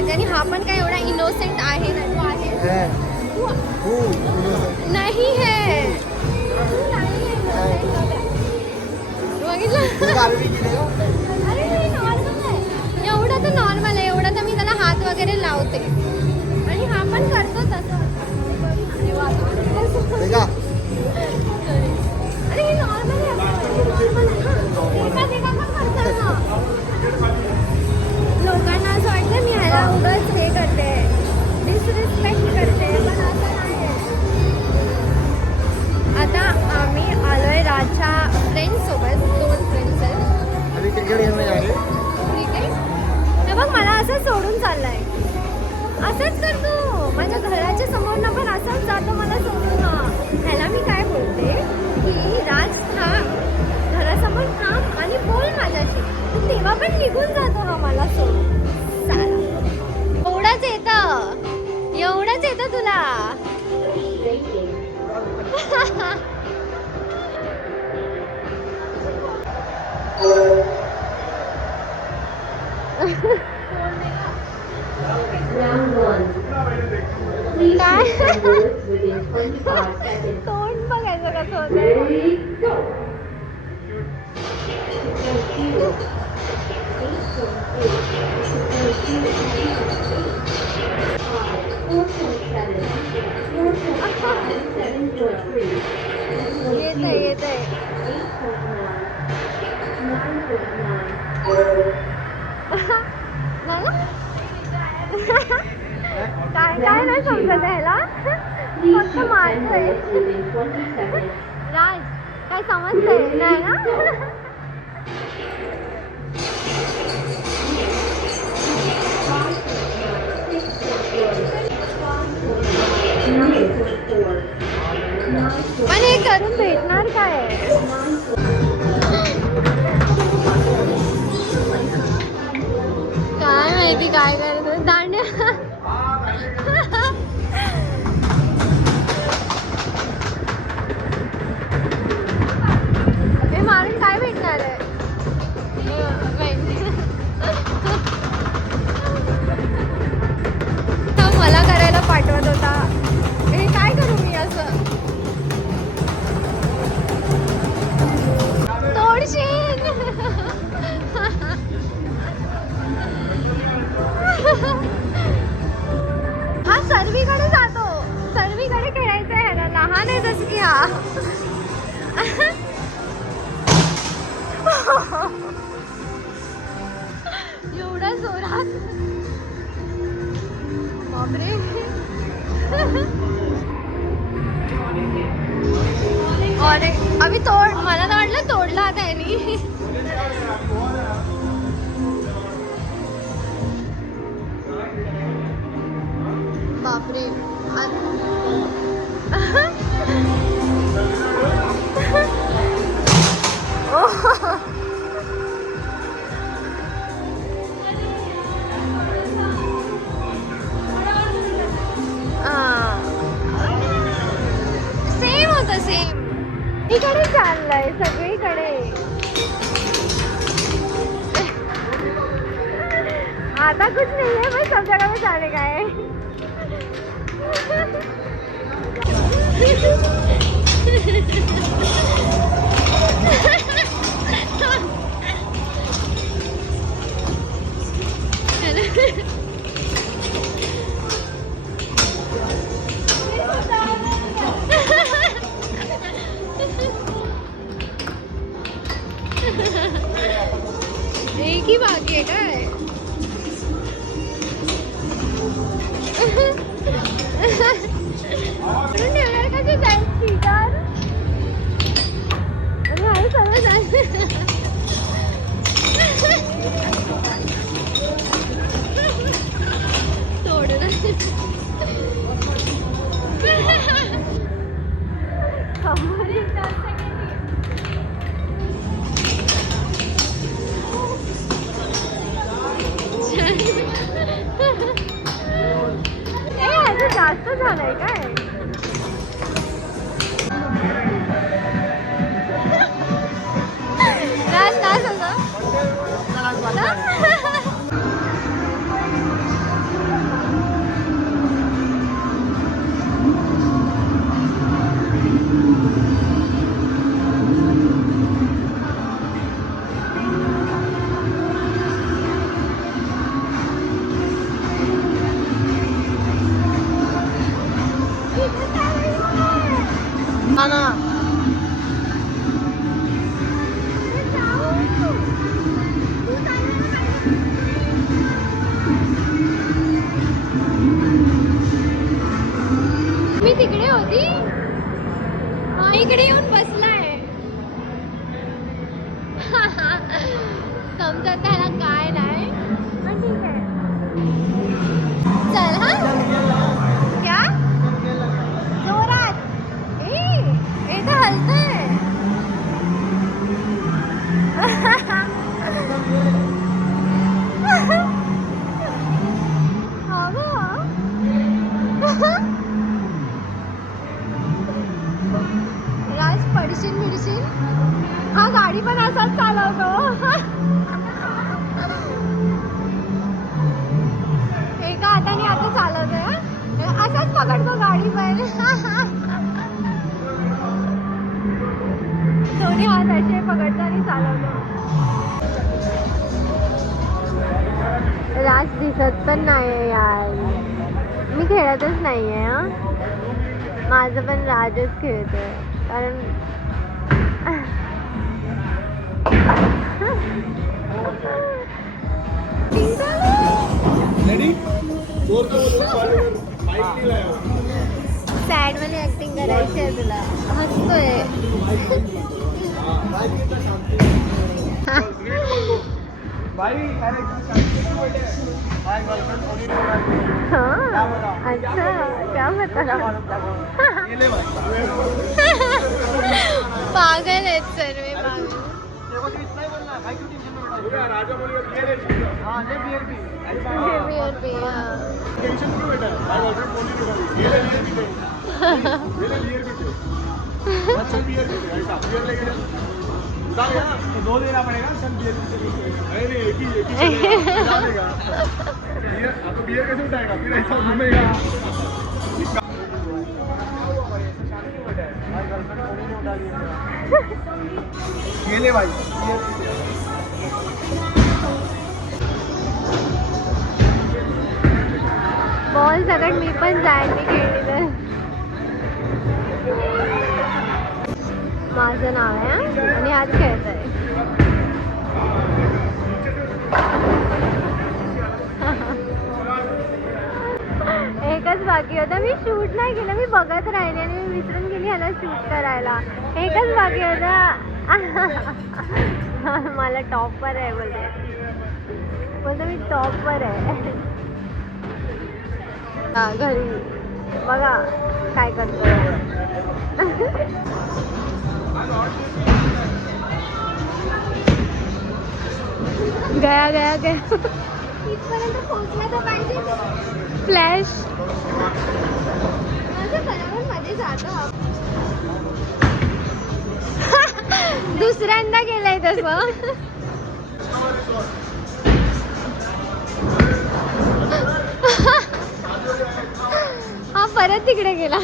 म्हणजे आणि हा पण काय एवढा इनोसेंट आहे ना तो आहे नाही है बघितलं अरे नॉर्मल आहे एवढं तर नॉर्मल आहे एवढं तर मी त्याला हात वगैरे लावते आणि हा पण करतो तसं अरे हे नॉर्मल आहे लोकांना असं वाटतं मी ह्याला उगाच हे करते डिसरिस्पेक्ट करते पण असं नाही आता आम्ही आलोय राजच्या फ्रेंड्स सोबत 2 फ्रेंड्स आहेत क्रिकेट हे बघ मला असं सोडून चाललाय असंच करतो माझ्या घराच्या समोरनं पण असंच जातो मला सोडून ह्याला मी काय बोलते की राज थांब घरासमोर थांब आणि बोल माझ्याशी तर तेव्हा पण निघून जातो हा मला सोडून साला एवढंच येतं तुला काय तोंड बघायचं कसं होतं येत आहे काय नाही समजत ह्याला फक्त मारतोय राज काय समजतंय नाही ना पण हे करून भेटणार काय काय माहिती काय करतो दांड्या हे मारून काय भेटणार आहे मला करायला पाठवत होता हे काय करू मी असं तोडशील हा सर्वीकडे जातो सर्वीकडे खेळायचं आहे ह्याला लहान आहे जसं की हा एवढा जोरात बापरे अरे अभि तोड मला तर वाटलं तोडला आता यांनी बापरे सेम होतं सेम इकडे चाललंय सगळीकडे आता कुछ नहीं है बस सब जगह में जाने का है एक ही बाकी है काय कसे जाईल स्पीकर आणि सगळं जाईल तोडून जास्त झालंय काय मी तिकडे होती, हा इकडे येऊन बसलाय. समजत त्याला काय नाही, पण ठीक आहे. चल हा क्या जोरात ए तर हलतंय. राज पडशील मिडशील. हा गाडी पण असाच चालवतो. एका हाताने आता चालवतोय, असाच पकडतो गाडी पण. दोन्ही हात असे पकडतो आणि चालवतो. राज दिसत पण नाहीये यार. मी खेळतच नाहीये. हा माझं पण राजच खेळतोय, कारण सॅड मध्ये ऍक्टिंग करायची आहे तुला. हसतोय. अच्छा क्या बता. पागल आहेत सर्व पागल. दो देना पड़ेगा सब बियर एक ही आपको बियर कैसे उठाएगा, फिर ऐसा घूमेगा. खेले भाई. बॉल सगळं मी पण जाईल. मी खेळली तर. माझं नाव आहे आणि आज खेळत आहे. एकच बाकी होता. मी शूट नाही केलं, मी बघत राहिले आणि मी विसरून गेली ह्याला शूट करायला. एकच बाकी होता. मला टॉपवर आहे बोलते मी टॉपवर आहे. हा घरी बघा काय करतो. गया गया गया. इथपर्यंत पोहोचला तर पाहिजे. फ्लॅश माझं बरोबर मध्ये जातो. दुसऱ्यांदा गेलंय तसं. हा परत तिकडे गेला.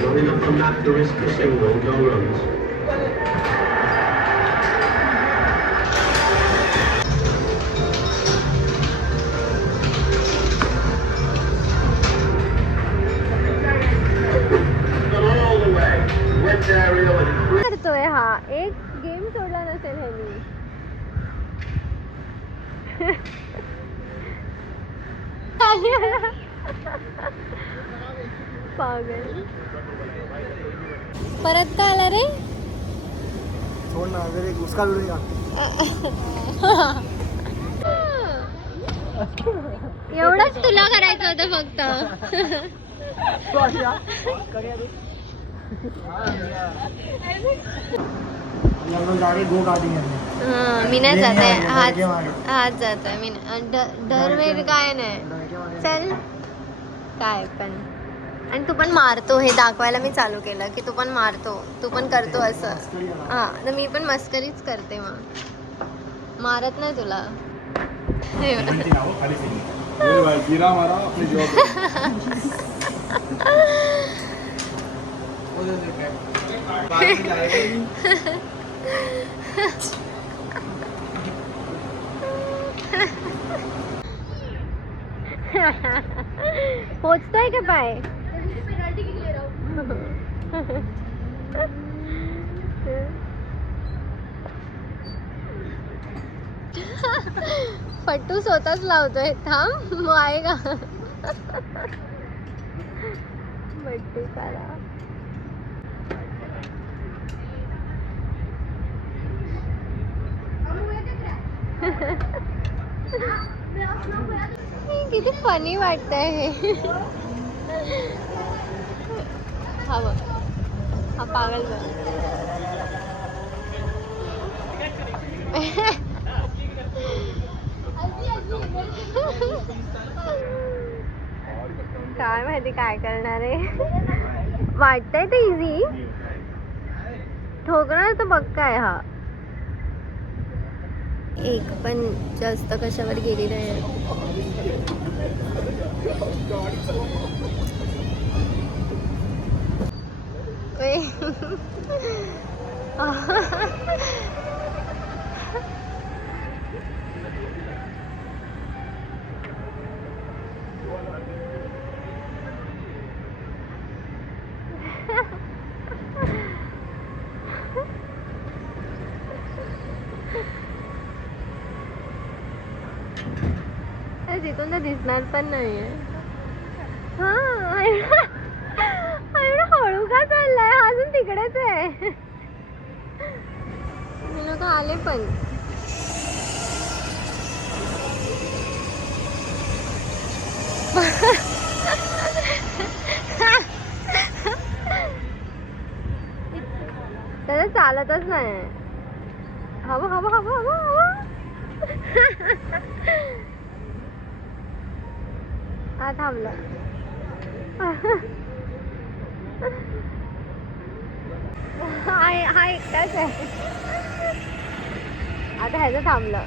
Going up from that tourist fishing road, no roads. All the way, wet area and करतोय हा. एक गेम सोडला नसेल ह्यानी. पागल. परत का आला रे. छोड़ ना, अगर एक उसका वीडियो एवढंच तुला करायचं होतं फक्त. मी नाही जात आहे. हाच जात आहे मी. डरवेर काय नाही. चल काय पण. आणि तू पण मारतो हे दाखवायला मी चालू केलं की तू पण मारतो, तू पण करतो असं. हा तर मी पण मस्करीच करते. मग मारत नाही तुला. पोचतोय का पाय? फट्टू स्वतःच लावतोय. थांब मग आहे का बट्टू काला. किती फनी वाटतंय हे. हा बघ, हा पागल बघ. काय माहिती काय करणार आहे. वाटतंय ते इझी, ठोकणार तर बघ काय. हा एक पण जास्त कशावर गेली नाही. तिथून तर दिसणार पण नाहीये. हा हळू का चाललाय? अजून तिकडेच आहे. लोक आले पण. त्याला चालतच नाही. हवं हवं हवं हवं हवं. हा थांबला. हा एकटाच आहे. आता ह्याचं थांबलं.